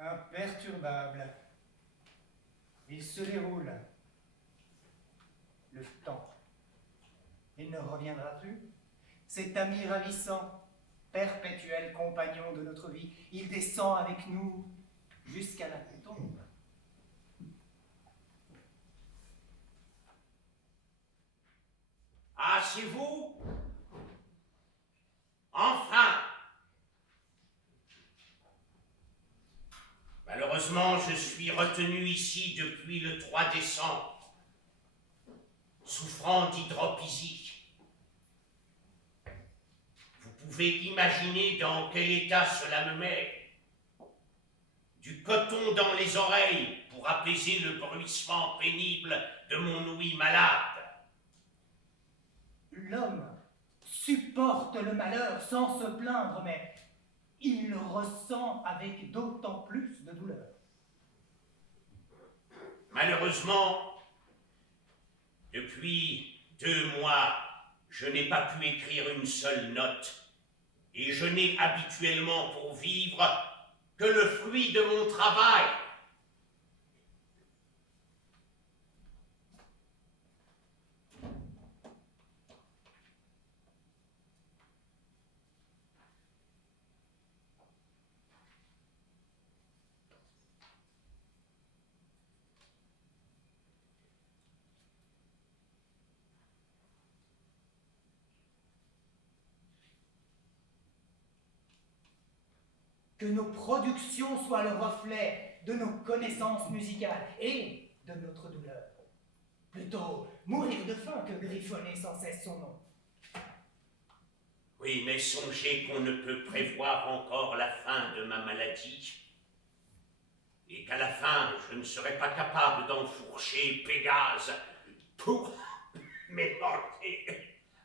Imperturbable, il se déroule. Le temps, il ne reviendra plus. Cet ami ravissant, perpétuel compagnon de notre vie, il descend avec nous jusqu'à la tombe. Ah, c'est vous? Enfin! Malheureusement, je suis retenu ici depuis le 3 décembre. souffrant d'hydropysie. Vous pouvez imaginer dans quel état cela me met. Du coton dans les oreilles pour apaiser le bruissement pénible de mon ouïe malade. L'homme supporte le malheur sans se plaindre, mais il le ressent avec d'autant plus de douleur. Malheureusement, depuis 2 mois, je n'ai pas pu écrire une seule note, et je n'ai habituellement pour vivre que le fruit de mon travail. Que nos productions soient le reflet de nos connaissances musicales et de notre douleur. Plutôt mourir de faim que griffonner sans cesse son nom. Oui, mais songez qu'on ne peut prévoir encore la fin de ma maladie, et qu'à la fin, je ne serai pas capable d'enfourcher Pégase pour m'élancer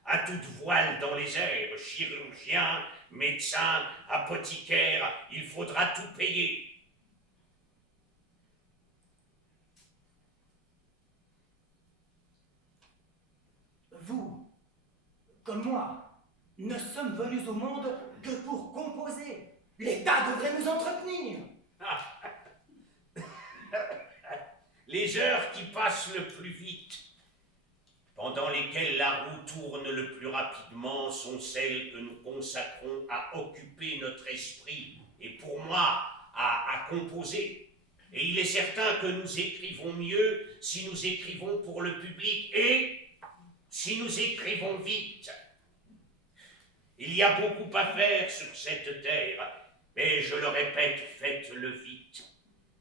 à toute voile dans les airs. Chirurgien, médecin, apothicaire, il faudra tout payer. Vous, comme moi, ne sommes venus au monde que pour composer. L'État devrait nous entretenir. Les heures qui passent le plus vite, pendant lesquelles la roue tourne le plus rapidement, sont celles que nous consacrons à occuper notre esprit et pour moi à composer. Et il est certain que nous écrivons mieux si nous écrivons pour le public et si nous écrivons vite. Il y a beaucoup à faire sur cette terre, mais je le répète, faites-le vite.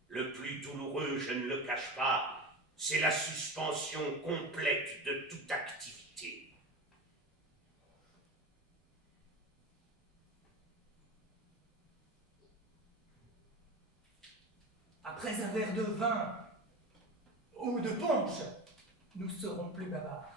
Le plus douloureux, je ne le cache pas, c'est la suspension complète de toute activité. Après un verre de vin ou de punch, nous serons plus bavards.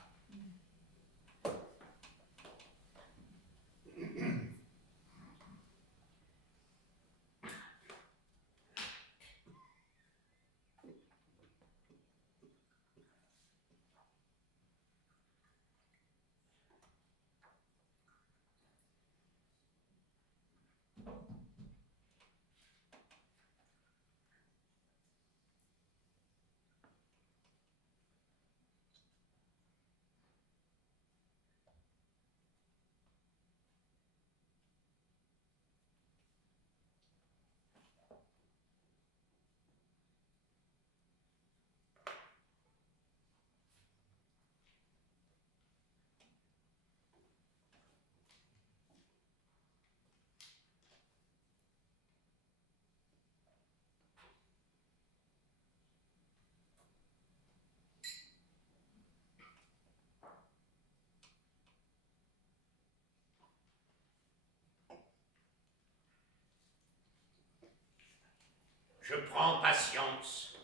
Je prends patience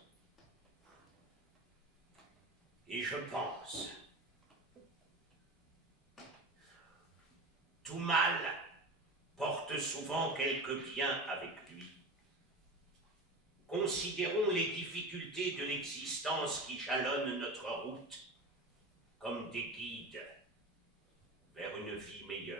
et je pense. Tout mal porte souvent quelque bien avec lui. Considérons les difficultés de l'existence qui jalonnent notre route comme des guides vers une vie meilleure.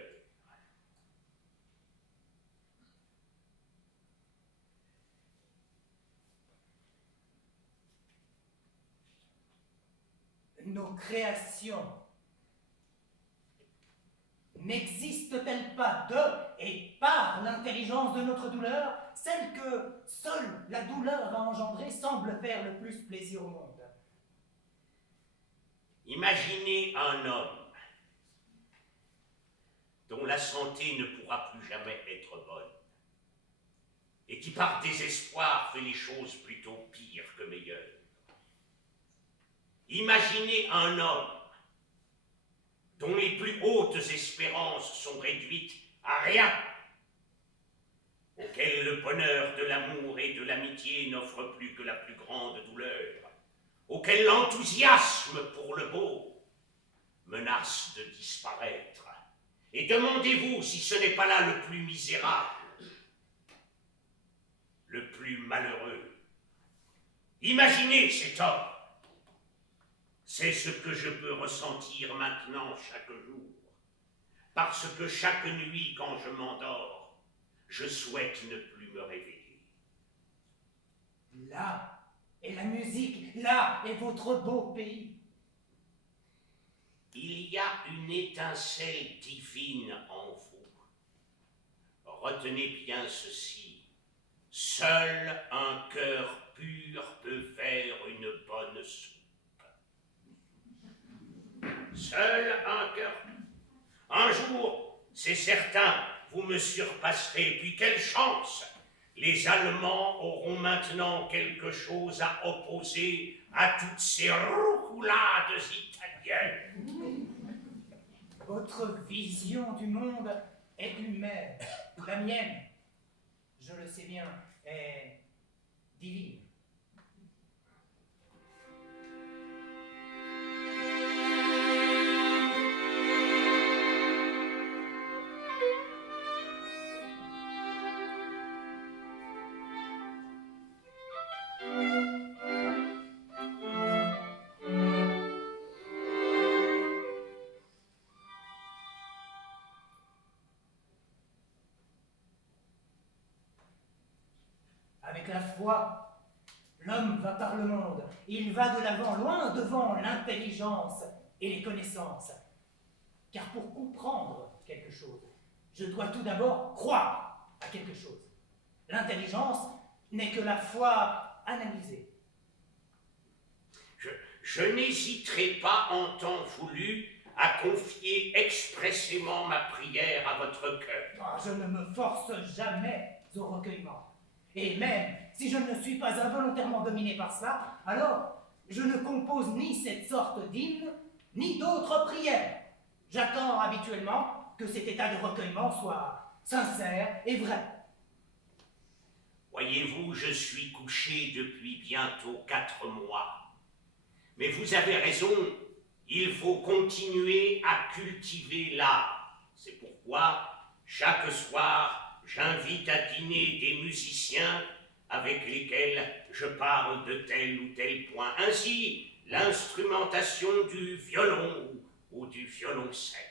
Nos créations n'existent-elles pas de et par l'intelligence de notre douleur, celle que seule la douleur a engendrée semble faire le plus plaisir au monde? Imaginez un homme dont la santé ne pourra plus jamais être bonne et qui par désespoir fait les choses plutôt pires que meilleures. Imaginez un homme dont les plus hautes espérances sont réduites à rien, auquel le bonheur de l'amour et de l'amitié n'offre plus que la plus grande douleur, auquel l'enthousiasme pour le beau menace de disparaître. Et demandez-vous si ce n'est pas là le plus misérable, le plus malheureux. Imaginez cet homme. C'est ce que je peux ressentir maintenant chaque jour, parce que chaque nuit, quand je m'endors, je souhaite ne plus me réveiller. Là est la musique, là est votre beau pays. Il y a une étincelle divine en vous. Retenez bien ceci. Seul un cœur pur peut faire une bonne soupe. Seul un cœur. Un jour, c'est certain, vous me surpasserez, puis quelle chance! Les Allemands auront maintenant quelque chose à opposer à toutes ces roucoulades italiennes. Votre vision du monde est humaine. La mienne, je le sais bien, est divine. Avec la foi, l'homme va par le monde. Il va de l'avant, loin devant l'intelligence et les connaissances. Car pour comprendre quelque chose, je dois tout d'abord croire à quelque chose. L'intelligence n'est que la foi analysée. Je n'hésiterai pas en temps voulu à confier expressément ma prière à votre cœur. Oh, je ne me force jamais au recueillement. Et même si je ne suis pas involontairement dominé par cela, alors je ne compose ni cette sorte d'hymne, ni d'autres prières. J'attends habituellement que cet état de recueillement soit sincère et vrai. Voyez-vous, je suis couché depuis bientôt 4 mois. Mais vous avez raison, il faut continuer à cultiver l'art. C'est pourquoi, chaque soir, j'invite à dîner des musiciens avec lesquels je parle de tel ou tel point. Ainsi, l'instrumentation du violon ou du violoncelle.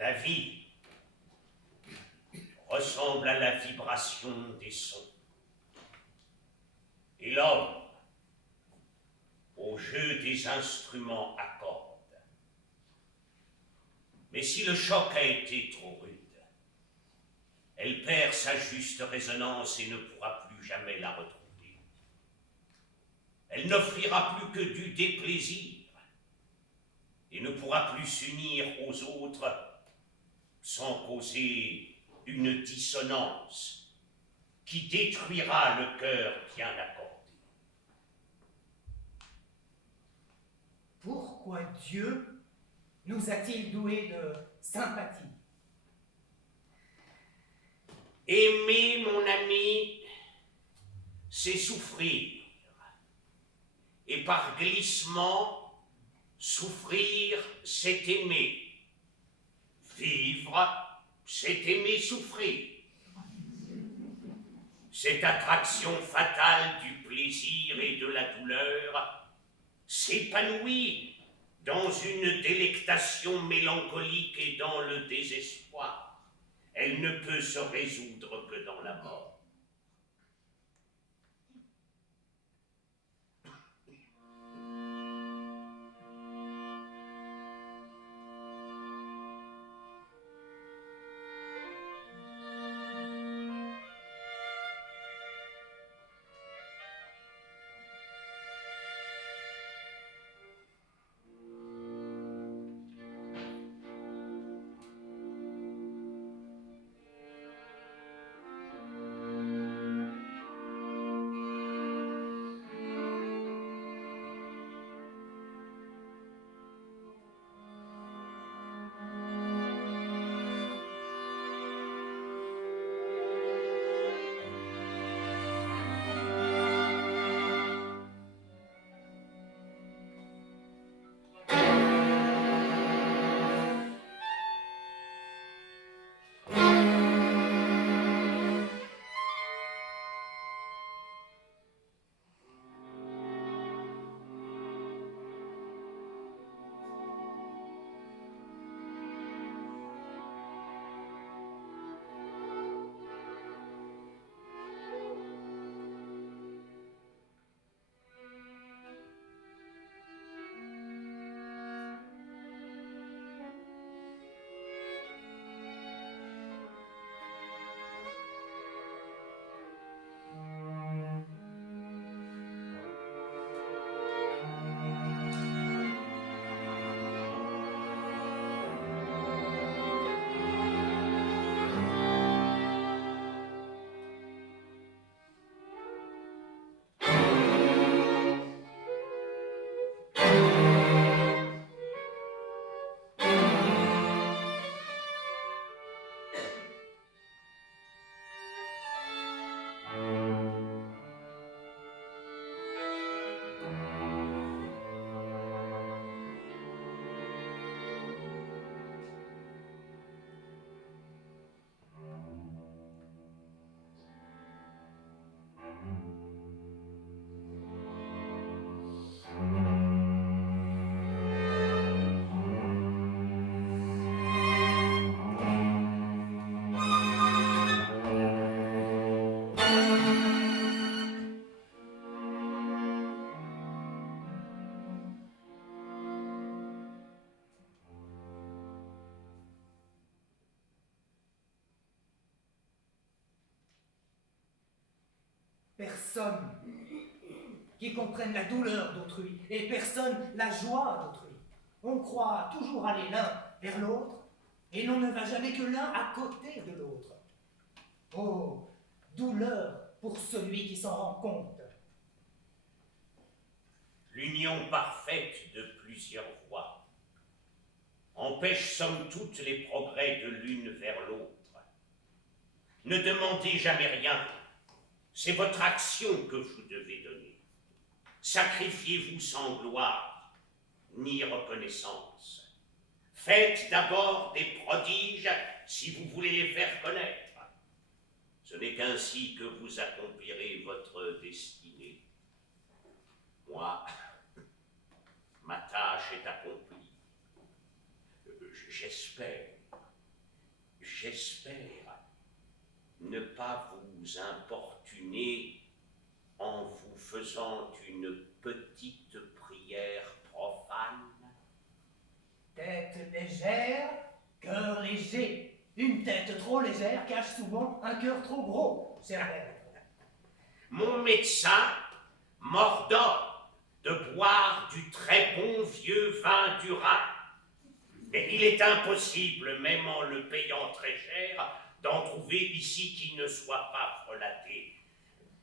La vie ressemble à la vibration des sons. Et l'homme, au jeu des instruments à cordes. Mais si le choc a été trop rude, elle perd sa juste résonance et ne pourra plus jamais la retrouver. Elle n'offrira plus que du déplaisir et ne pourra plus s'unir aux autres sans causer une dissonance qui détruira le cœur bien accordé. Pourquoi Dieu nous a-t-il doués de sympathie? Aimer, mon ami, c'est souffrir. Et par glissement, souffrir, c'est aimer. Vivre, c'est aimer souffrir. Cette attraction fatale du plaisir et de la douleur s'épanouit dans une délectation mélancolique et dans le désespoir. Elle ne peut se résoudre que dans la mort. Personne qui comprenne la douleur d'autrui et personne la joie d'autrui. On croit toujours aller l'un vers l'autre et l'on ne va jamais que l'un à côté de l'autre. Oh, douleur pour celui qui s'en rend compte. L'union parfaite de plusieurs voies empêche somme toute les progrès de l'une vers l'autre. Ne demandez jamais rien. C'est votre action que vous devez donner. Sacrifiez-vous sans gloire, ni reconnaissance. Faites d'abord des prodiges si vous voulez les faire connaître. Ce n'est qu'ainsi que vous accomplirez votre destinée. Moi, ma tâche est accomplie. J'espère. J'espère ne pas vous importuner en vous faisant une petite prière profane. Tête légère, cœur léger. Une tête trop légère cache souvent un cœur trop gros, cher père. Mon médecin m'ordonne de boire du très bon vieux vin du Rhin. Mais il est impossible, même en le payant très cher, d'en trouver ici qui ne soit pas frelaté.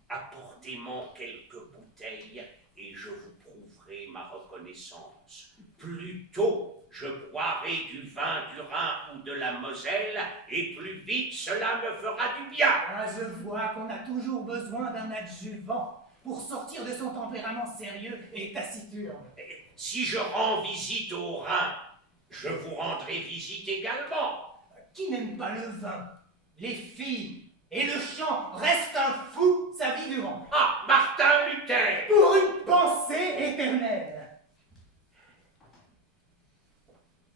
Apportez-moi quelques bouteilles et je vous prouverai ma reconnaissance. Plus tôt je boirai du vin du Rhin ou de la Moselle, et plus vite cela me fera du bien. Ah, je vois qu'on a toujours besoin d'un adjuvant pour sortir de son tempérament sérieux et taciturne. Si je rends visite au Rhin, je vous rendrai visite également. Qui n'aime pas le vin, les filles et le chant reste un fou sa vie durant. Ah, Martin Luther! Pour une pensée éternelle.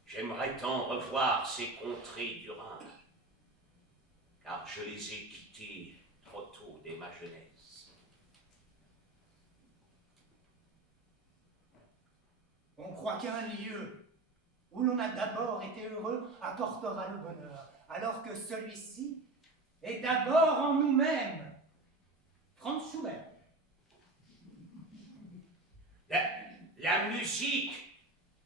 J'aimerais tant revoir ces contrées du Rhin, car je les ai quittées trop tôt dès ma jeunesse. On croit qu'un lieu où l'on a d'abord été heureux apportera le bonheur, alors que celui-ci est d'abord en nous-mêmes. Franz Schubert. La musique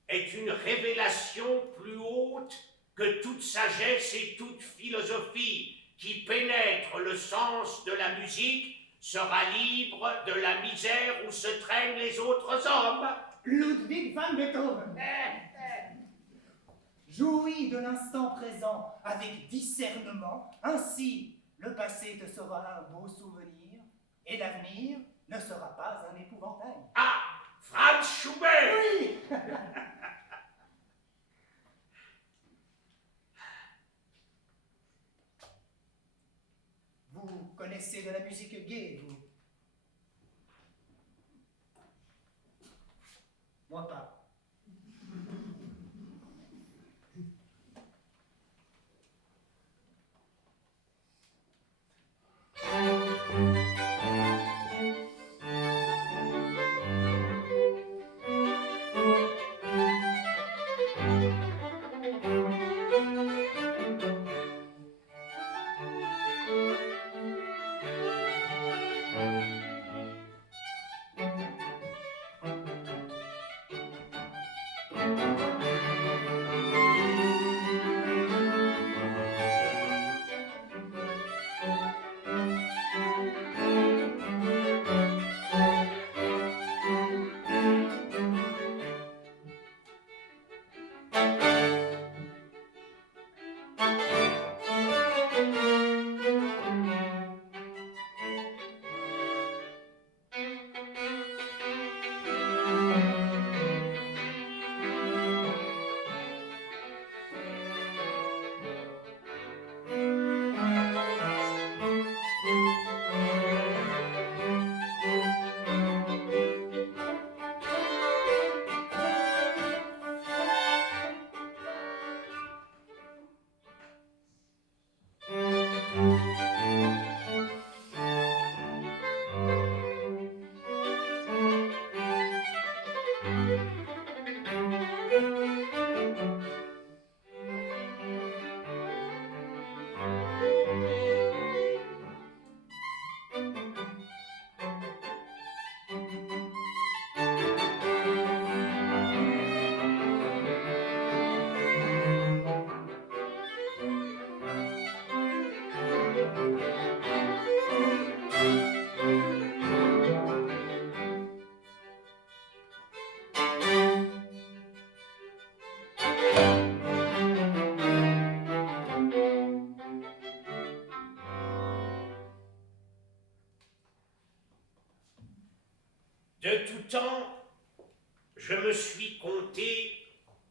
est une révélation plus haute que toute sagesse et toute philosophie. Qui pénètre le sens de la musique sera libre de la misère où se traînent les autres hommes. Ludwig van Beethoven. Jouis de l'instant présent avec discernement, ainsi le passé te sera un beau souvenir et l'avenir ne sera pas un épouvantail. Ah, Franz Schubert! Oui. Vous connaissez de la musique gaie, vous? Moi pas. De tout temps, je me suis compté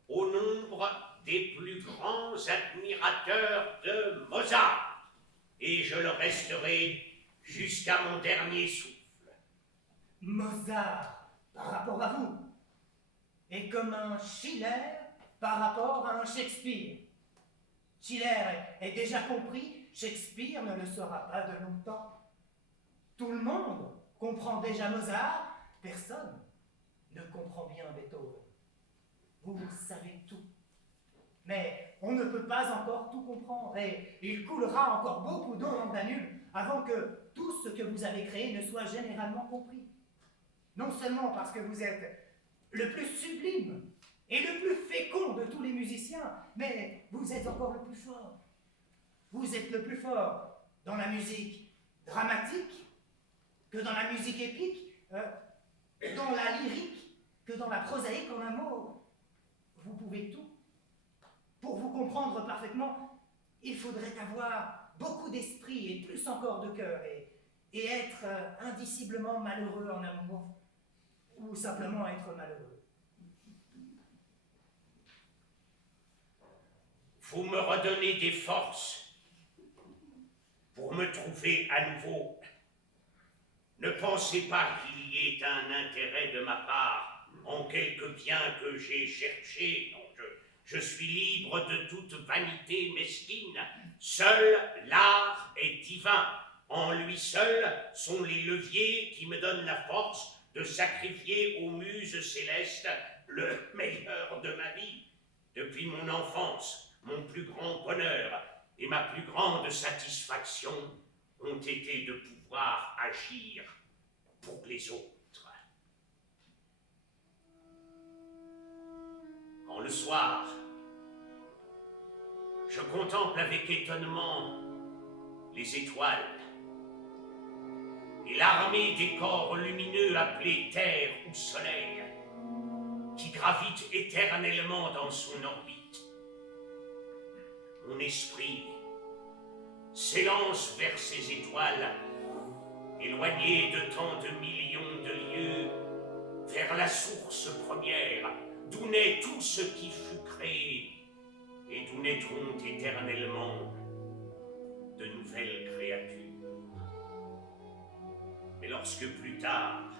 au nombre des plus grands admirateurs de Mozart, et je le resterai jusqu'à mon dernier souffle. Mozart, par rapport à vous, est comme un Schiller par rapport à un Shakespeare. Schiller est déjà compris, Shakespeare ne le sera pas de longtemps. Tout le monde comprend déjà Mozart, personne ne comprend bien Beethoven. Vous savez tout. Mais on ne peut pas encore tout comprendre et il coulera encore beaucoup d'eau dans le Danube avant que tout ce que vous avez créé ne soit généralement compris. Non seulement parce que vous êtes le plus sublime et le plus fécond de tous les musiciens, mais vous êtes encore le plus fort. Vous êtes le plus fort dans la musique dramatique que dans la musique épique, dans la lyrique que dans la prosaïque. En un mot, vous pouvez tout. Pour vous comprendre parfaitement, il faudrait avoir beaucoup d'esprit et plus encore de cœur et être indiciblement malheureux en amour ou simplement être malheureux. Vous me redonnez des forces pour me trouver à nouveau. Ne pensez pas qu'il y ait un intérêt de ma part en quelque bien que j'ai cherché. Non, je suis libre de toute vanité mesquine. Seul l'art est divin. En lui seul sont les leviers qui me donnent la force de sacrifier aux muses célestes le meilleur de ma vie. Depuis mon enfance, mon plus grand bonheur et ma plus grande satisfaction ont été de pouvoir agir pour les autres. Quand le soir, je contemple avec étonnement les étoiles et l'armée des corps lumineux appelés Terre ou Soleil, qui gravitent éternellement dans son orbite. Mon esprit s'élance vers ces étoiles, éloignées de tant de millions de lieues, vers la source première, d'où naît tout ce qui fut créé, et d'où naîtront éternellement de nouvelles créatures. Mais lorsque plus tard,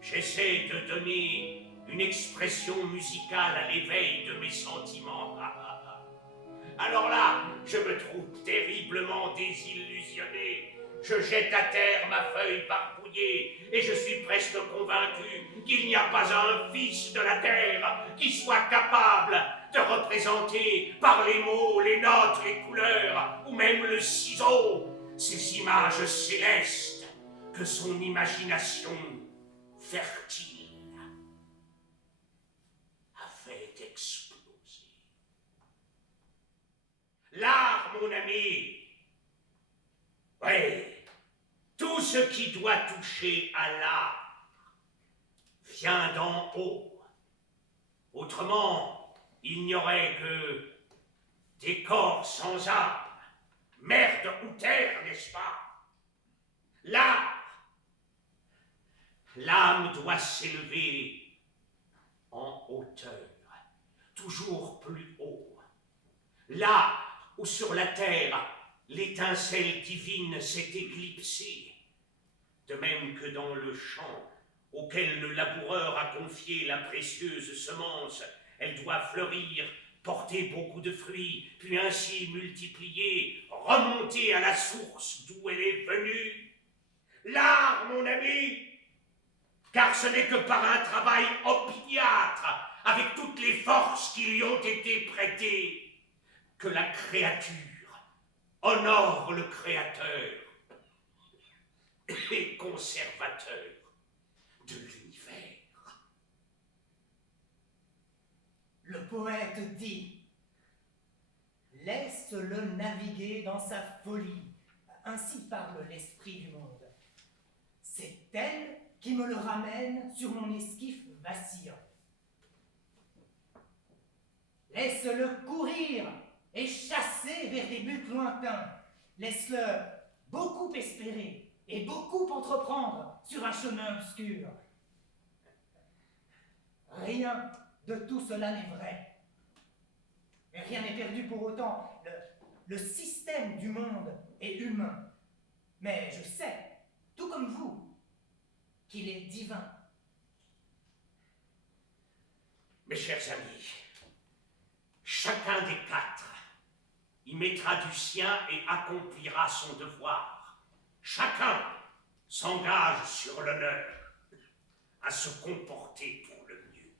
j'essaie de donner une expression musicale à l'éveil de mes sentiments, alors là, je me trouve terriblement désillusionné. Je jette à terre ma feuille barbouillée et je suis presque convaincu qu'il n'y a pas un fils de la terre qui soit capable de représenter par les mots, les notes, les couleurs ou même le ciseau ces images célestes que son imagination fertile a fait exploser. L'art, mon ami, oui, tout ce qui doit toucher à l'art vient d'en haut. Autrement, il n'y aurait que des corps sans âme, merde ou terre, n'est-ce pas? L'âme doit s'élever en hauteur, toujours plus haut. Là où sur la terre, l'étincelle divine s'est éclipsée, de même que dans le champ auquel le laboureur a confié la précieuse semence, elle doit fleurir, porter beaucoup de fruits, puis ainsi multiplier, remonter à la source d'où elle est venue. L'art, mon ami, car ce n'est que par un travail opiniâtre, avec toutes les forces qui lui ont été prêtées, que la créature honore le Créateur et conservateur de l'univers. Le poète dit « Laisse-le naviguer dans sa folie, ainsi parle l'esprit du monde. C'est elle qui me le ramène sur mon esquif vacillant. Laisse-le courir et chasser vers des buts lointains. Laisse-le beaucoup espérer et beaucoup entreprendre sur un chemin obscur. Rien de tout cela n'est vrai. Mais rien n'est perdu pour autant. Le système du monde est humain. Mais je sais, tout comme vous, qu'il est divin. Mes chers amis, chacun des quatre y mettra du sien et accomplira son devoir. Chacun s'engage sur l'honneur à se comporter pour le mieux.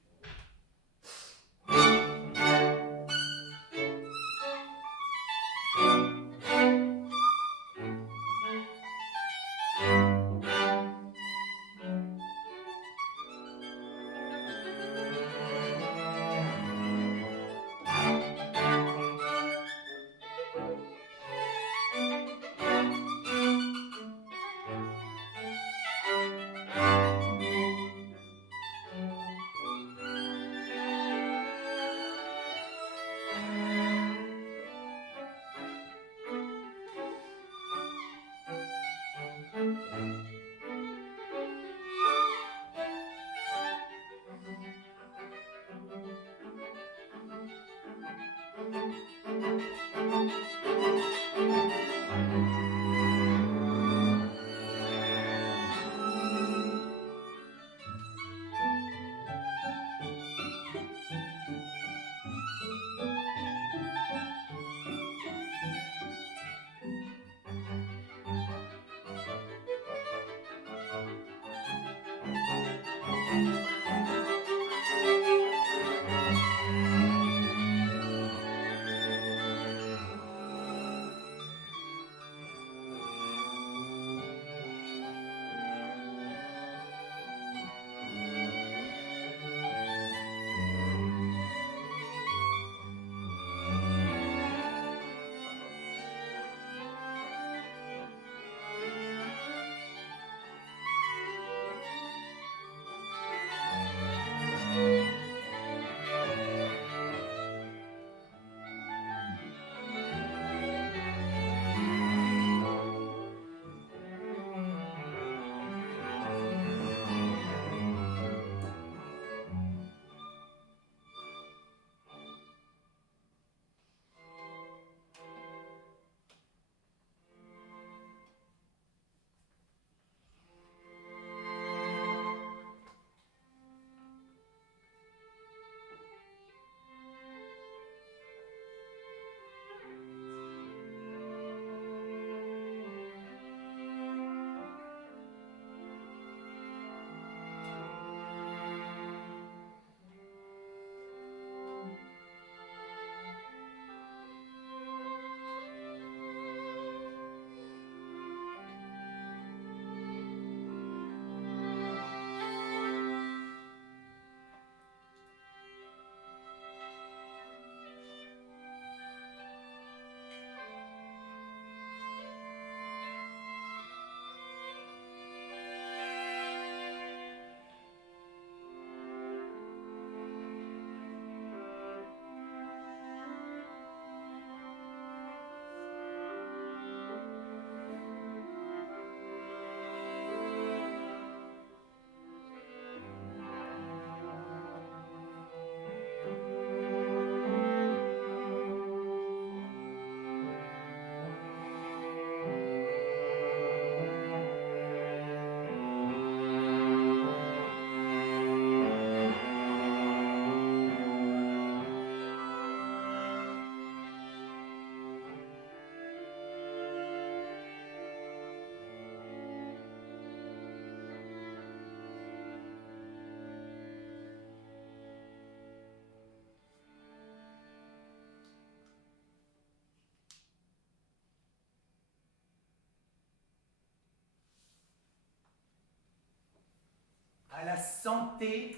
À la santé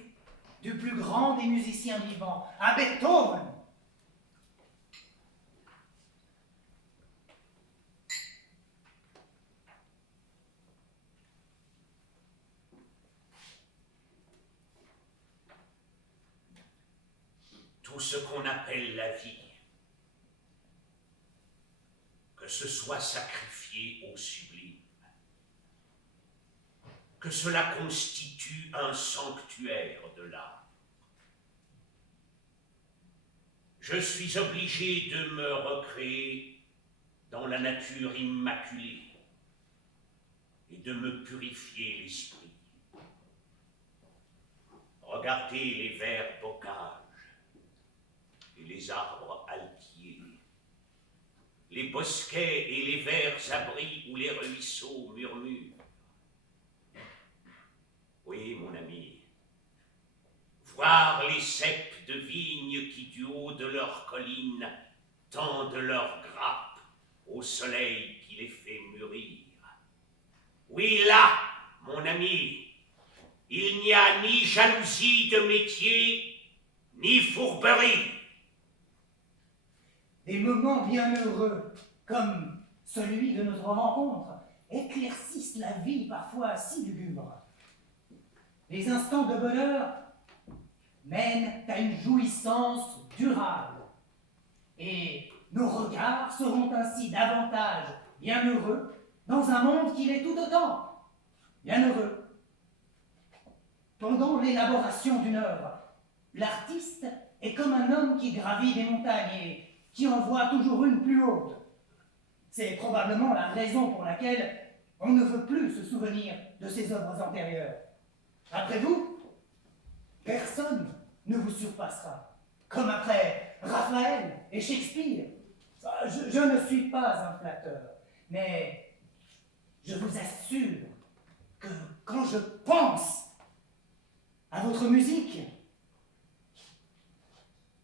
du plus grand des musiciens vivants, à Beethoven. Tout ce qu'on appelle la vie, que ce soit sacrifié au sublime, que cela constitue un sanctuaire de l'âme. Je suis obligé de me recréer dans la nature immaculée et de me purifier l'esprit. Regardez les verts bocages et les arbres altiers, les bosquets et les verts abris où les ruisseaux murmurent. Oui, mon ami, voir les ceps de vigne qui, du haut de leurs collines, tendent leurs grappes au soleil qui les fait mûrir. Oui, là, mon ami, il n'y a ni jalousie de métier, ni fourberie. Des moments bien heureux, comme celui de notre rencontre, éclaircissent la vie parfois si lugubre. Les instants de bonheur mènent à une jouissance durable. Et nos regards seront ainsi davantage bien heureux dans un monde qui l'est tout autant bien heureux. Pendant l'élaboration d'une œuvre, l'artiste est comme un homme qui gravit des montagnes et qui en voit toujours une plus haute. C'est probablement la raison pour laquelle on ne veut plus se souvenir de ses œuvres antérieures. Après vous, personne ne vous surpassera, comme après Raphaël et Shakespeare. Je ne suis pas un flatteur, mais je vous assure que quand je pense à votre musique,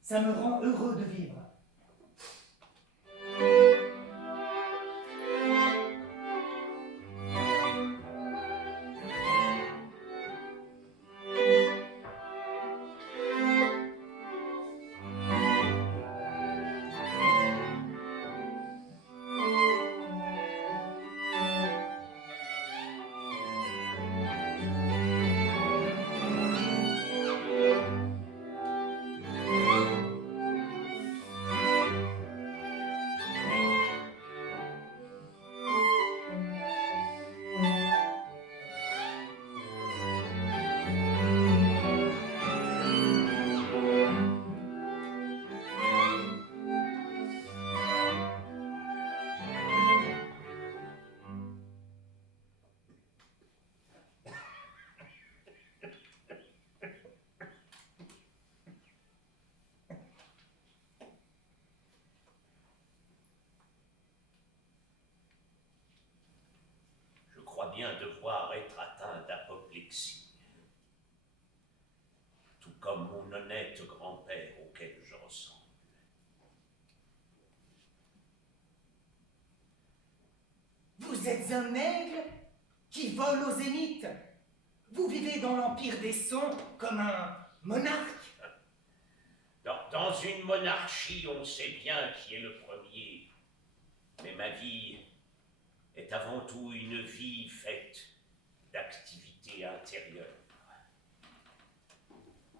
ça me rend heureux de vivre. Bien devoir être atteint d'apoplexie, tout comme mon honnête grand-père auquel je ressemble. Vous êtes un aigle qui vole au zénith. Vous vivez dans l'empire des sons comme un monarque. Dans une monarchie, on sait bien qui est le premier, mais ma vie est avant tout une vie faite d'activité intérieure.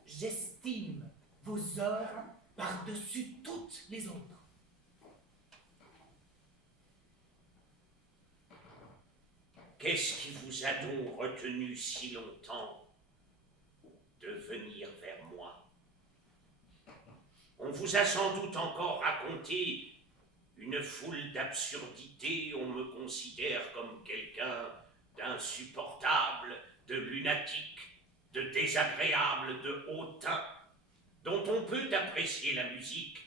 J'estime vos œuvres par-dessus toutes les autres. Qu'est-ce qui vous a donc retenu si longtemps de venir vers moi? On vous a sans doute encore raconté une foule d'absurdités, on me considère comme quelqu'un d'insupportable, de lunatique, de désagréable, de hautain, dont on peut apprécier la musique,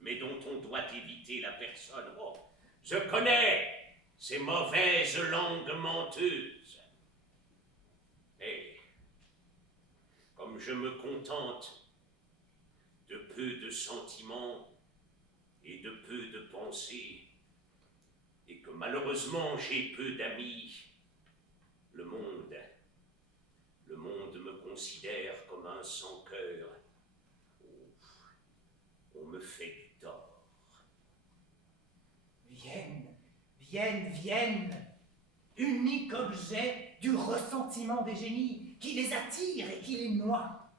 mais dont on doit éviter la personne. Oh, je connais ces mauvaises langues menteuses. Mais, comme je me contente de peu de sentiments et de peu de pensées, et que malheureusement j'ai peu d'amis, le monde me considère comme un sans-cœur. On me fait du tort. Vienne, vienne, vienne, unique objet du ressentiment des génies qui les attire et qui les noie.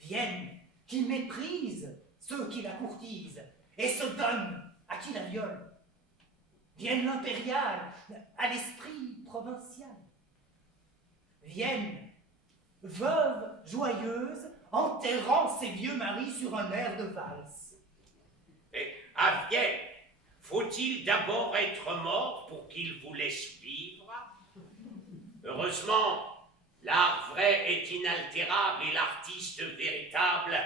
Vienne, qui méprise ceux qui la courtisent et se donne à qui la viole. Vienne l'impériale à l'esprit provincial. Vienne, veuve joyeuse, enterrant ses vieux maris sur un air de valse. Et à Vienne, faut-il d'abord être mort pour qu'il vous laisse vivre? Heureusement, l'art vrai est inaltérable et l'artiste véritable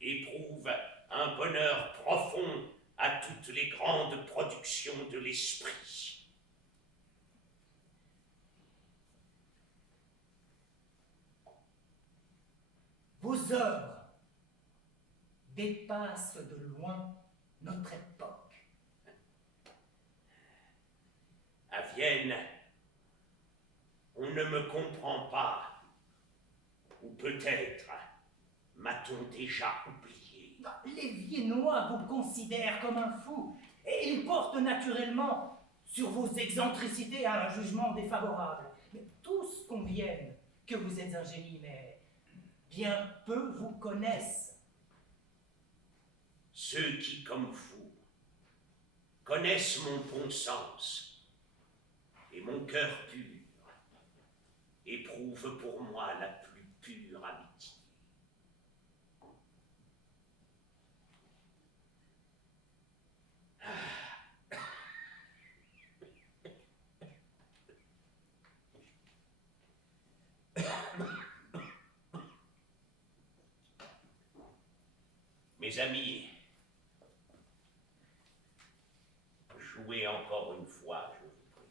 éprouve un bonheur profond à toutes les grandes productions de l'esprit. Vos œuvres dépassent de loin notre époque. À Vienne, on ne me comprend pas, ou peut-être m'a-t-on déjà oublié. Les Viennois vous considèrent comme un fou, et ils portent naturellement sur vos excentricités un jugement défavorable. Mais tous conviennent que vous êtes un génie, mais bien peu vous connaissent. Ceux qui, comme vous, connaissent mon bon sens et mon cœur pur, éprouvent pour moi la plus pure amitié. Mes amis, jouez encore une fois, je vous prie.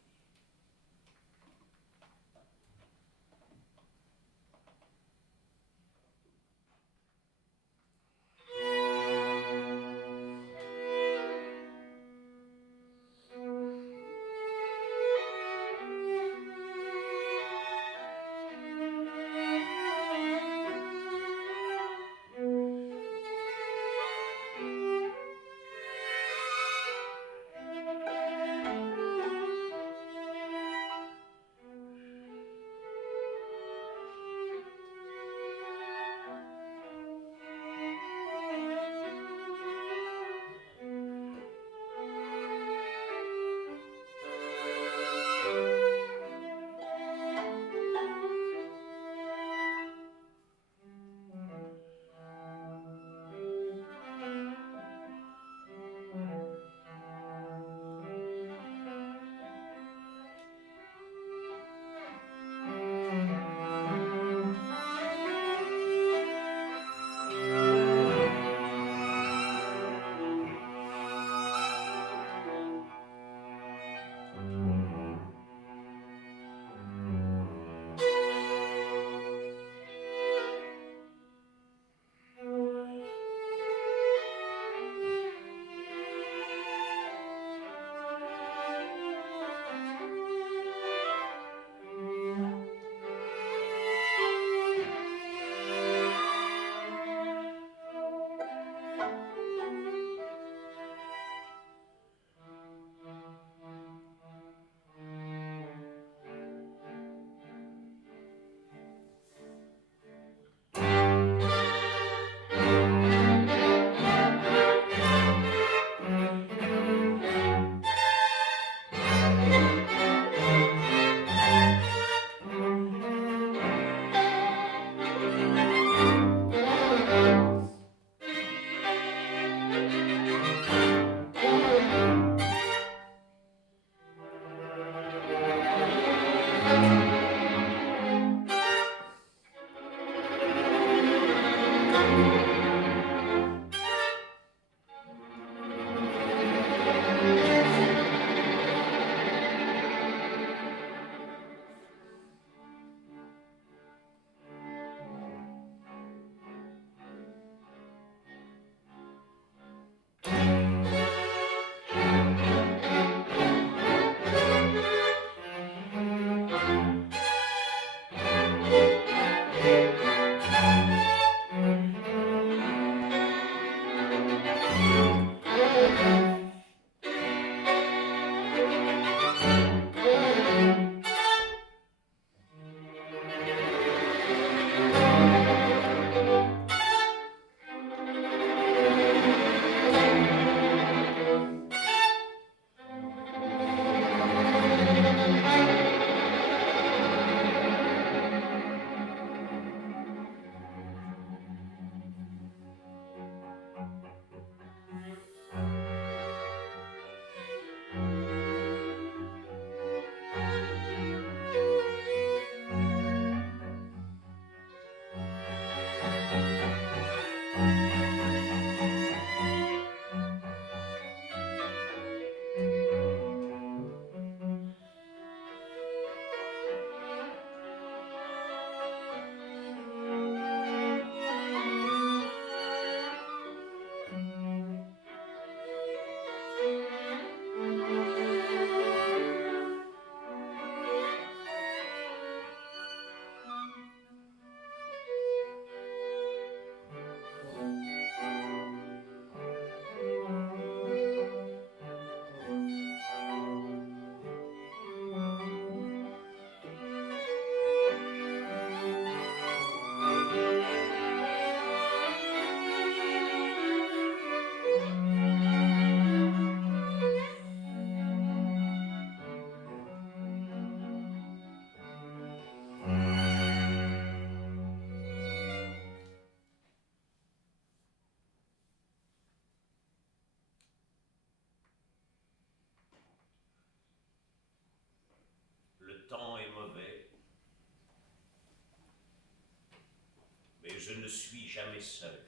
je ne suis jamais seul,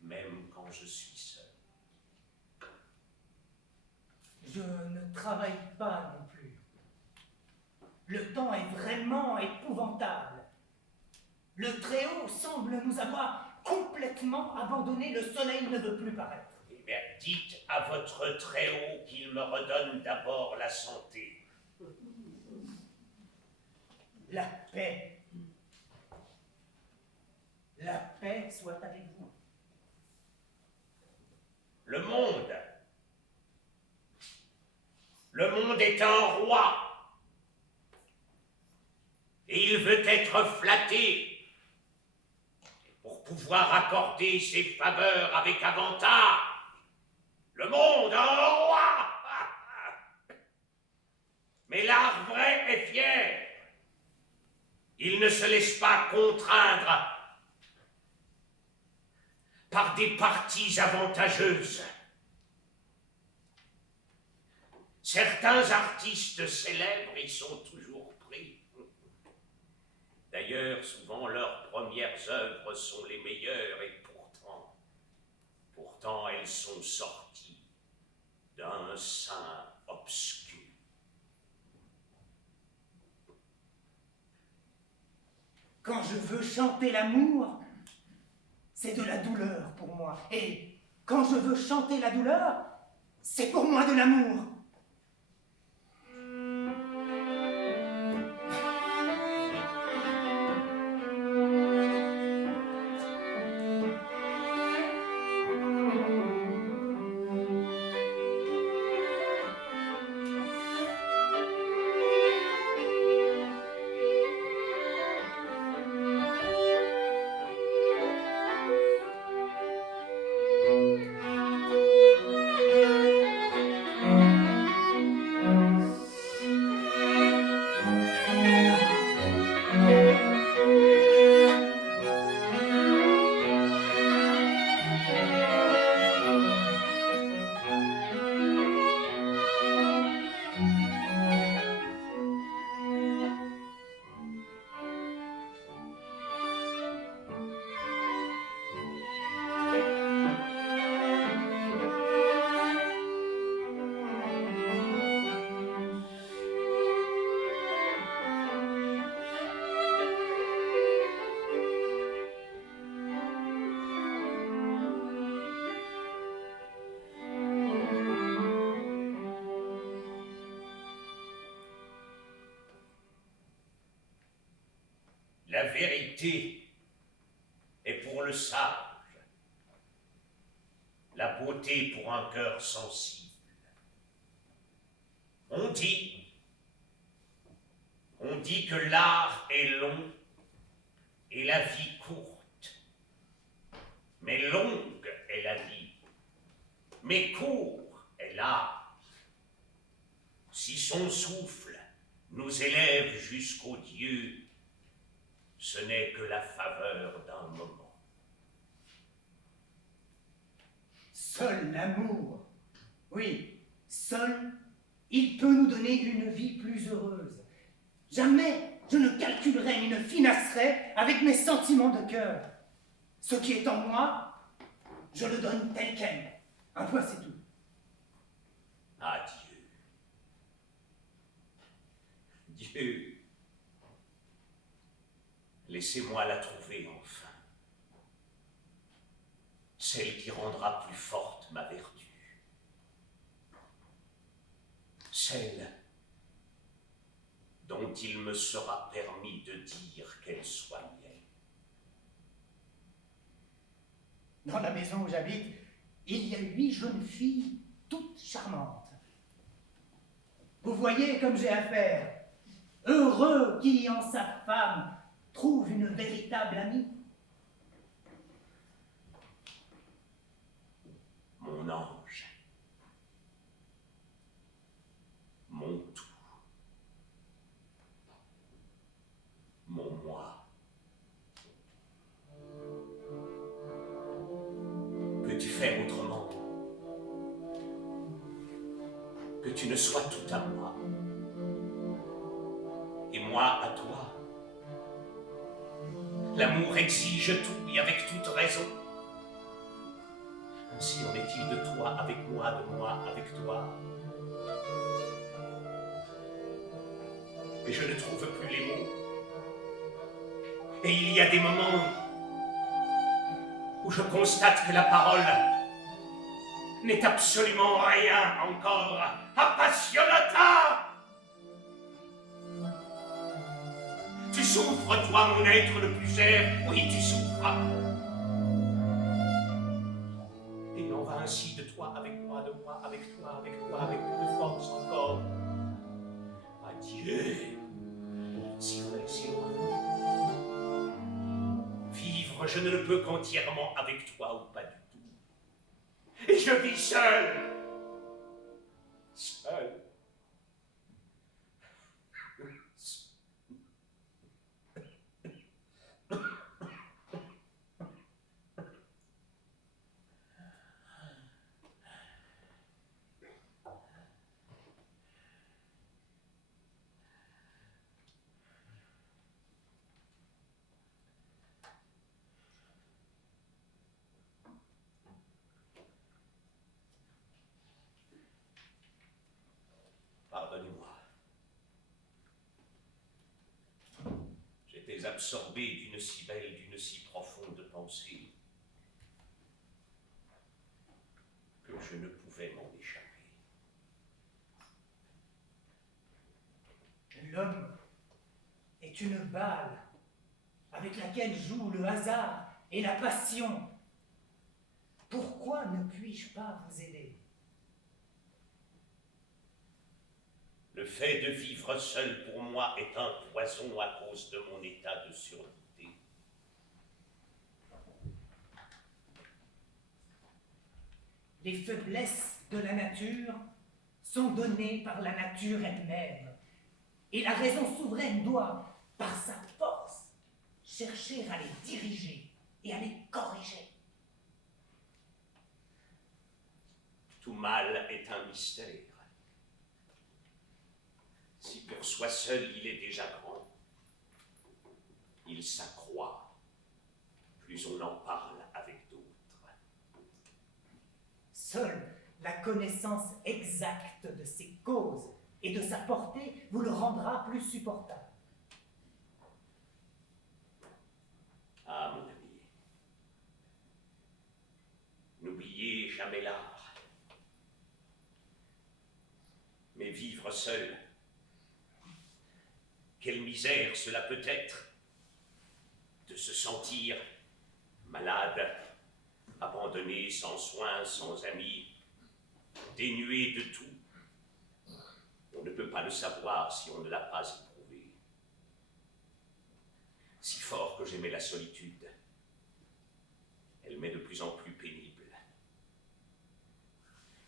même quand je suis seul. Je ne travaille pas non plus. Le temps est vraiment épouvantable. Le Très-Haut semble nous avoir complètement abandonnés. Le soleil ne veut plus paraître. Eh bien, dites à votre Très-Haut qu'il me redonne d'abord la santé. La paix. La paix soit avec vous. Le monde est un roi. Et il veut être flatté pour pouvoir accorder ses faveurs avec avantage. Le monde a un roi. Mais l'art vrai est fier. Il ne se laisse pas contraindre par des parties avantageuses. Certains artistes célèbres y sont toujours pris. D'ailleurs, souvent leurs premières œuvres sont les meilleures et pourtant elles sont sorties d'un sein obscur. Quand je veux chanter l'amour, c'est de la douleur pour moi. Et quand je veux chanter la douleur, c'est pour moi de l'amour. La vérité est pour le sage, la beauté pour un cœur sensible. On dit que l'art est long et la vie courte. Mais longue est la vie, mais court est l'art. Si son souffle nous élève jusqu'au Dieu, ce n'est que la faveur d'un moment. Seul l'amour, oui, seul, il peut nous donner une vie plus heureuse. Jamais je ne calculerai ni ne financerai avec mes sentiments de cœur. Ce qui est en moi, je le donne tel quel. Un point, c'est tout. Adieu. Dieu. Laissez-moi la trouver enfin. Celle qui rendra plus forte ma vertu. Celle dont il me sera permis de dire qu'elle soit mienne. Dans la maison où j'habite, il y a 8 jeunes filles, toutes charmantes. Vous voyez comme j'ai affaire. Heureux qui, en sa femme, trouve une véritable amie. Mon ange, mon tout, mon moi. Peux-tu faire autrement? Que tu ne sois tout à moi, et moi à toi. L'amour exige tout et avec toute raison. Ainsi en est-il de toi avec moi, de moi avec toi. Mais je ne trouve plus les mots. Et il y a des moments où je constate que la parole n'est absolument rien encore. Appassionata! Tu souffres, toi, mon être le plus cher. Oui, tu souffres. Et il en va ainsi de toi avec moi, de moi avec toi, avec toi, avec plus de force encore. Adieu, si vrai, si loin. Vivre, je ne le peux qu'entièrement avec toi ou pas du tout. Et je vis seul. Seul. Pardonnez-moi. J'étais absorbé d'une si belle, d'une si profonde pensée que je ne pouvais m'en échapper. L'homme est une balle avec laquelle jouent le hasard et la passion. Pourquoi ne puis-je pas vous aider? Le fait de vivre seul pour moi est un poison à cause de mon état de surdité. Les faiblesses de la nature sont données par la nature elle-même. Et la raison souveraine doit, par sa force, chercher à les diriger et à les corriger. Tout mal est un mystère. Si pour soi seul il est déjà grand, il s'accroît, plus on en parle avec d'autres. Seule la connaissance exacte de ses causes et de sa portée vous le rendra plus supportable. Ah, mon ami, n'oubliez jamais l'art. Mais vivre seul, quelle misère cela peut être de se sentir malade, abandonné, sans soins, sans amis, dénué de tout. On ne peut pas le savoir si on ne l'a pas éprouvé. Si fort que j'aimais la solitude, elle m'est de plus en plus pénible.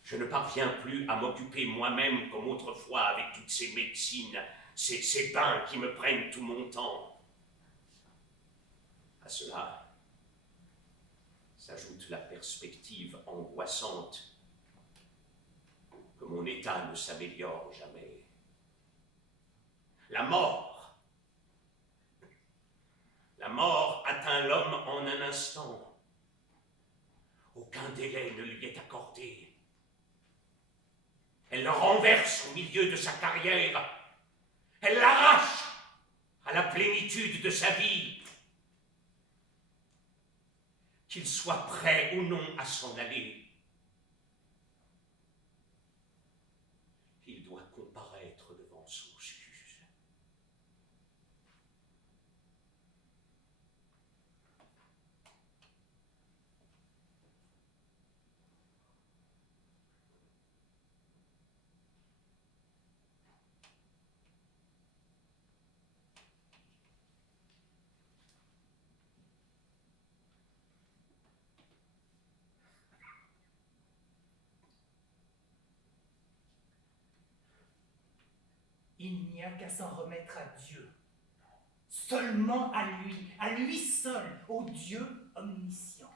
Je ne parviens plus à m'occuper moi-même comme autrefois avec toutes ces médecines, ces bains qui me prennent tout mon temps. À cela s'ajoute la perspective angoissante que mon état ne s'améliore jamais. La mort atteint l'homme en un instant. Aucun délai ne lui est accordé. Elle le renverse au milieu de sa carrière. Elle l'arrache à la plénitude de sa vie. Qu'il soit prêt ou non à s'en aller, il doit comparaître devant son juge. Il n'y a qu'à s'en remettre à Dieu. Seulement à lui seul, au Dieu omniscient.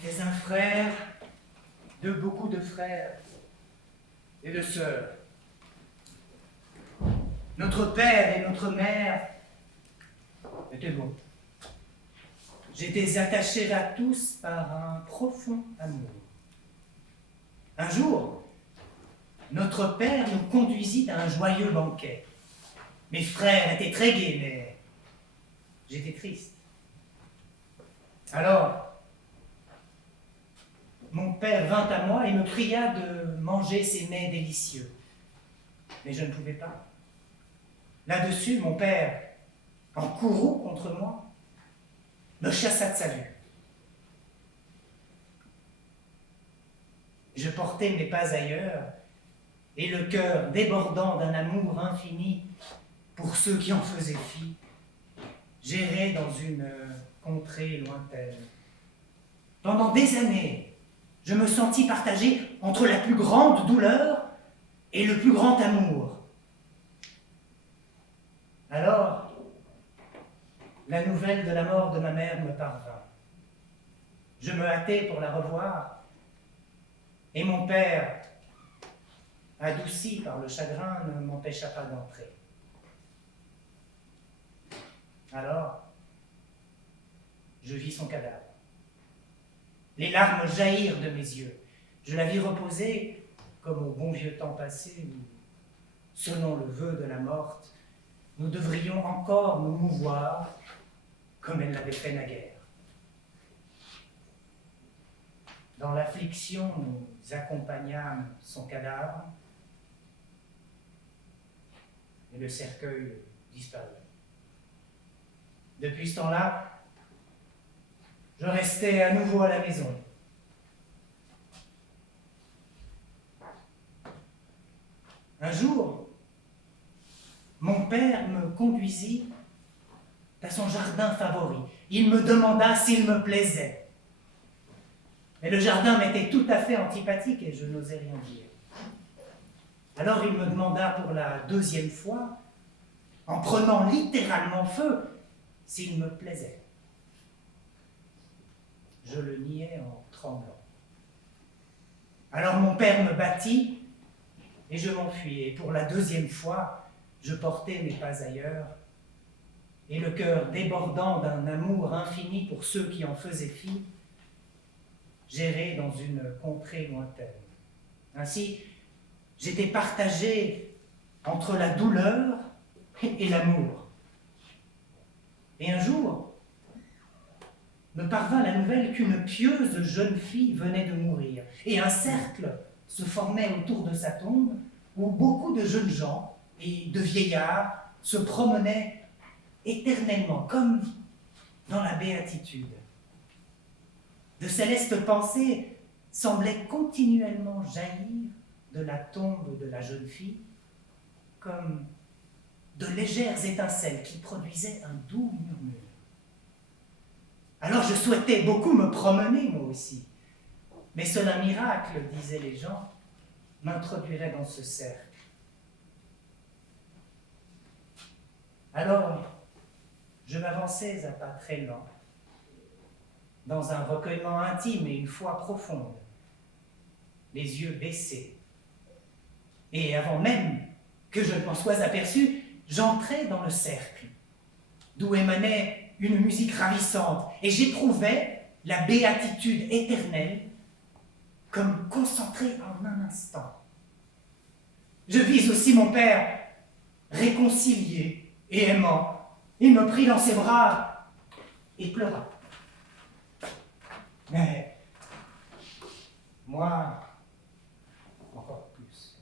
J'étais un frère de beaucoup de frères et de sœurs. Notre père et notre mère étaient bons. J'étais attaché à tous par un profond amour. Un jour, notre père nous conduisit à un joyeux banquet. Mes frères étaient très gais, mais j'étais triste. Alors, mon père vint à moi et me pria de manger ces mets délicieux. Mais je ne pouvais pas. Là-dessus, mon père, en courroux contre moi, me chassa de sa vue. Je portais mes pas ailleurs, et le cœur débordant d'un amour infini pour ceux qui en faisaient fi, j'errais dans une contrée lointaine. Pendant des années, je me sentis partagé entre la plus grande douleur et le plus grand amour. Alors, la nouvelle de la mort de ma mère me parvint. Je me hâtai pour la revoir, et mon père, adouci par le chagrin, ne m'empêcha pas d'entrer. Alors, je vis son cadavre. Les larmes jaillirent de mes yeux. Je la vis reposer comme au bon vieux temps passé où, selon le vœu de la morte, nous devrions encore nous mouvoir comme elle l'avait fait naguère. Dans l'affliction, nous accompagnâmes son cadavre et le cercueil disparut. Depuis ce temps-là, je restais à nouveau à la maison. Un jour, mon père me conduisit à son jardin favori. Il me demanda s'il me plaisait. Mais le jardin m'était tout à fait antipathique et je n'osais rien dire. Alors il me demanda pour la deuxième fois, en prenant littéralement feu, s'il me plaisait. Je le niais en tremblant. Alors mon père me battit et je m'enfuis. Et pour la deuxième fois, je portais mes pas ailleurs, et le cœur débordant d'un amour infini pour ceux qui en faisaient fi, j'errais dans une contrée lointaine. Ainsi, j'étais partagé entre la douleur et l'amour. Et un jour, me parvint la nouvelle qu'une pieuse jeune fille venait de mourir, et un cercle se formait autour de sa tombe, où beaucoup de jeunes gens et de vieillards se promenaient éternellement, comme dans la béatitude. De célestes pensées semblaient continuellement jaillir de la tombe de la jeune fille, comme de légères étincelles qui produisaient un doux murmure. Alors je souhaitais beaucoup me promener, moi aussi. Mais seul un miracle, disaient les gens, m'introduirait dans ce cercle. Alors, je m'avançais à pas très lents, dans un recueillement intime et une foi profonde, les yeux baissés. Et avant même que je ne m'en sois aperçu, j'entrais dans le cercle, d'où émanait une musique ravissante, et j'éprouvais la béatitude éternelle comme concentrée en un instant. Je vis aussi mon père réconcilié et aimant. Il me prit dans ses bras et pleura. Mais moi, encore plus.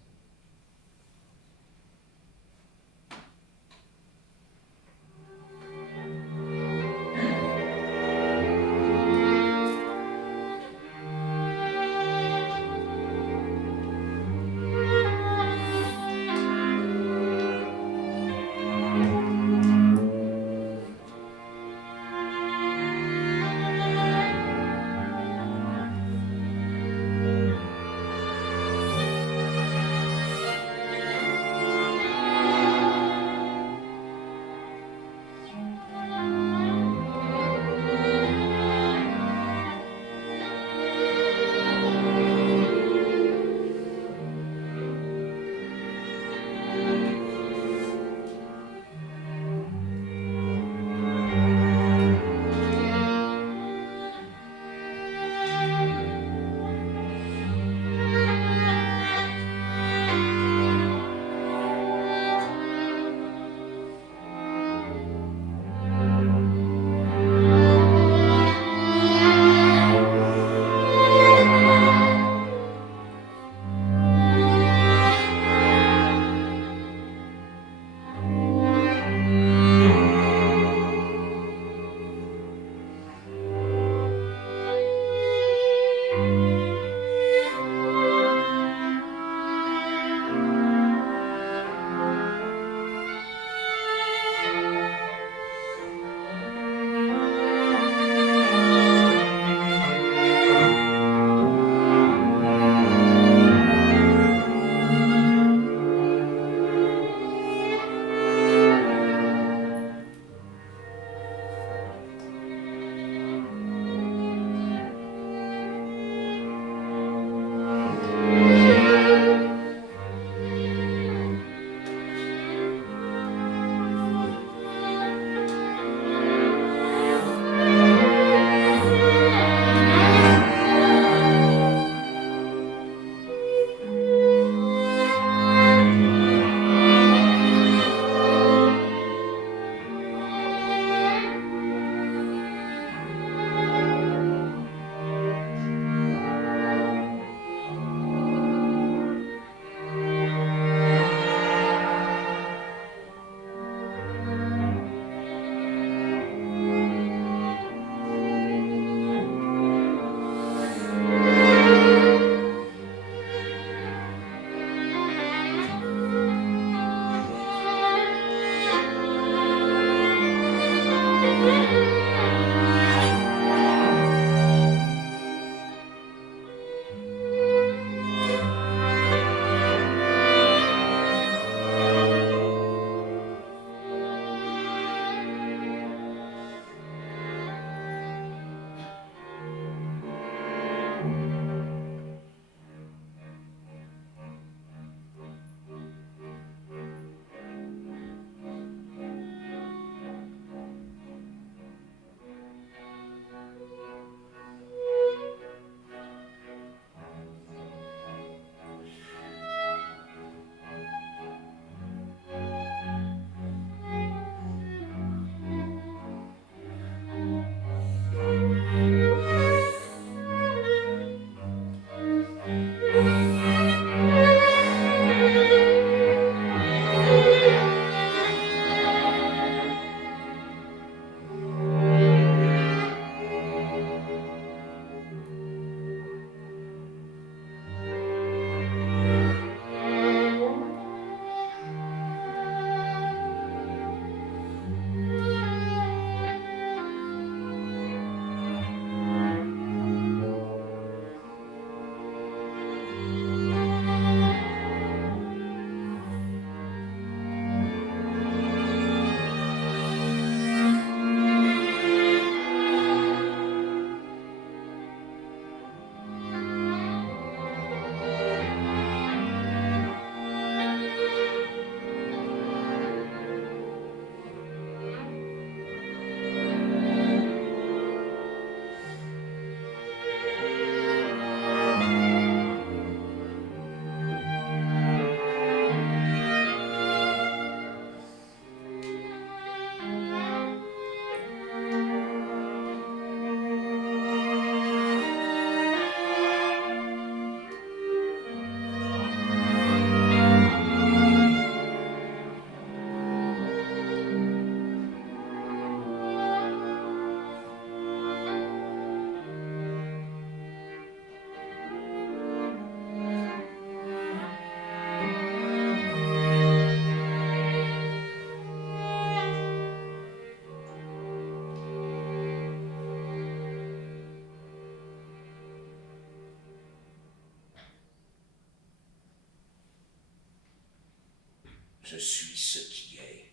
Je suis ce qui est.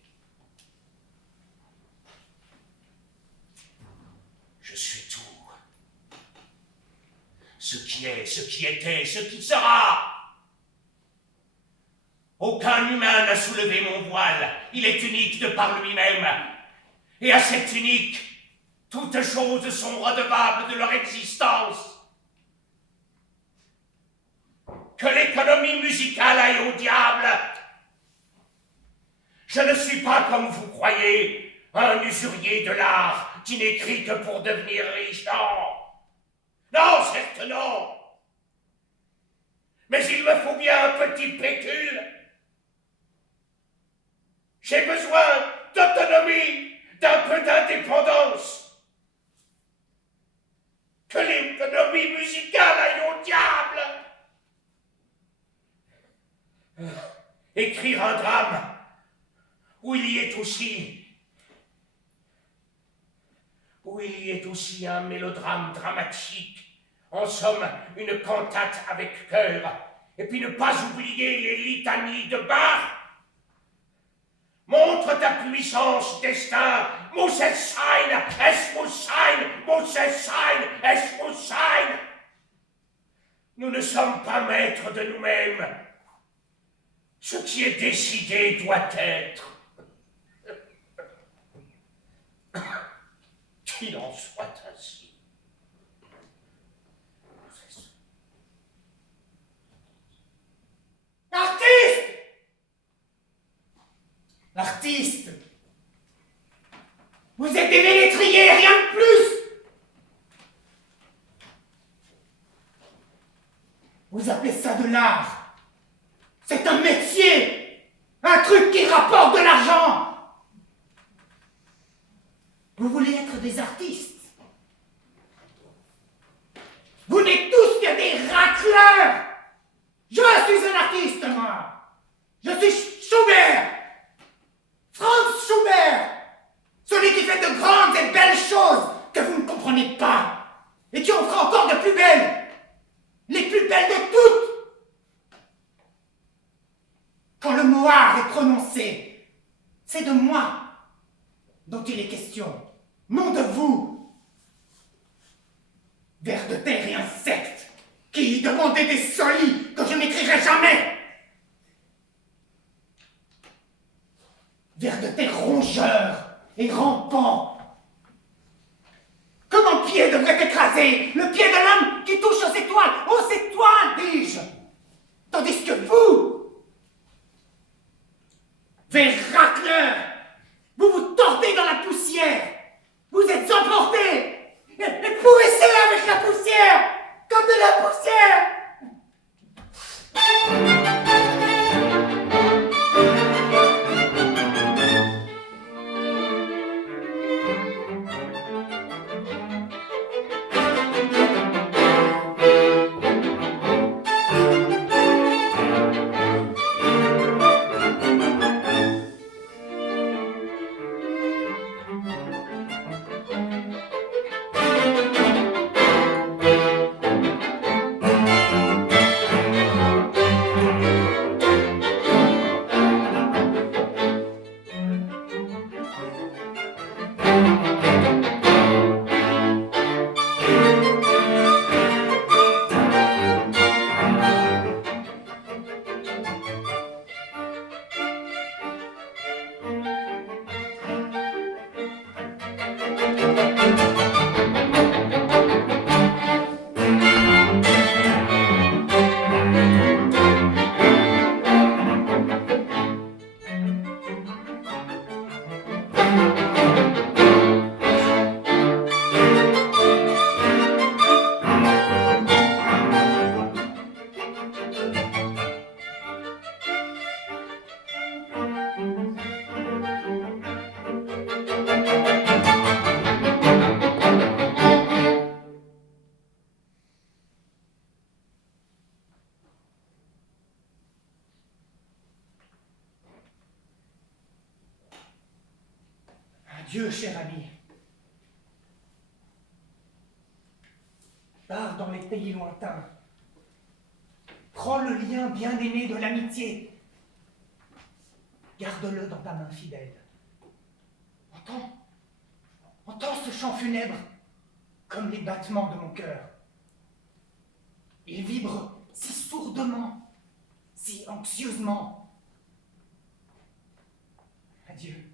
Je suis tout. Ce qui est, ce qui était, ce qui sera. Aucun humain n'a soulevé mon voile. Il est unique de par lui-même. Et à cet unique, toutes choses sont redevables de leur existence. Que l'économie musicale aille au diable. Je ne suis pas, comme vous croyez, un usurier de l'art qui n'écrit que pour devenir riche. Non. Non, certes non. Mais il me faut bien un petit pécule. J'ai besoin d'autonomie, d'un peu d'indépendance. Que l'économie musicale aille au diable. Écrire un drame où il y ait aussi un mélodrame dramatique, en somme une cantate avec cœur, et puis ne pas oublier les litanies de Bach. Montre ta puissance, destin, muss es sein, es muss sein, muss es sein, es muss sein. Nous ne sommes pas maîtres de nous-mêmes. Ce qui est décidé doit être. Qu'il en soit ainsi. L'artiste! L'artiste! Vous êtes des ménétriers, rien de plus! Vous appelez ça de l'art? C'est un métier! Un truc qui rapporte de l'argent! Vous voulez être des artistes? Vous n'êtes tous que des racleurs! Je suis un artiste, moi! Je suis Schubert! Franz Schubert! Celui qui fait de grandes et belles choses que vous ne comprenez pas et qui en fera encore de plus belles! Les plus belles de toutes! Quand le mot art est prononcé, c'est de moi dont il est question, non de vous. Vers de terre et insectes qui demandaient des solis que je n'écrirai jamais. Vers de terre rongeurs et rampants. Que mon pied devrait écraser le pied de l'homme qui touche aux étoiles, dis-je. Tandis que vous, vers racleurs, vous vous tordez dans la poussière. Vous êtes emportés et pourrissez avec la poussière, comme de la poussière. Adieu, cher ami. Pars dans les pays lointains. Prends le lien bien-aimé de l'amitié. garde-le dans ta main fidèle. Entends ce chant funèbre, comme les battements de mon cœur. Il vibre si sourdement, si anxieusement. Adieu.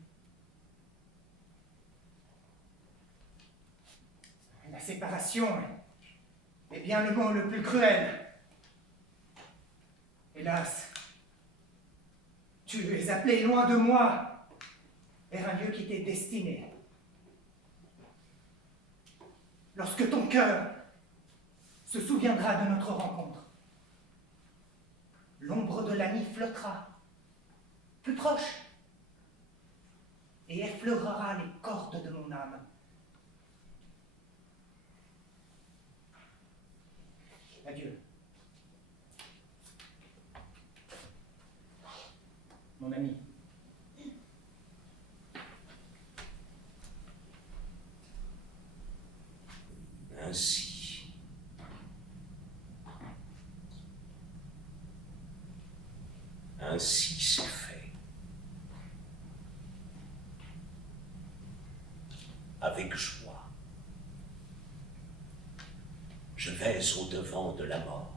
La séparation est bien le mot le plus cruel. Hélas, tu es appelé loin de moi, vers un lieu qui t'est destiné. Lorsque ton cœur se souviendra de notre rencontre, l'ombre de la nuit flottera, plus proche, et effleurera les cordes de mon âme. Adieu. Mon ami. Ainsi c'est fait. Avec joie, je vais au-devant de la mort.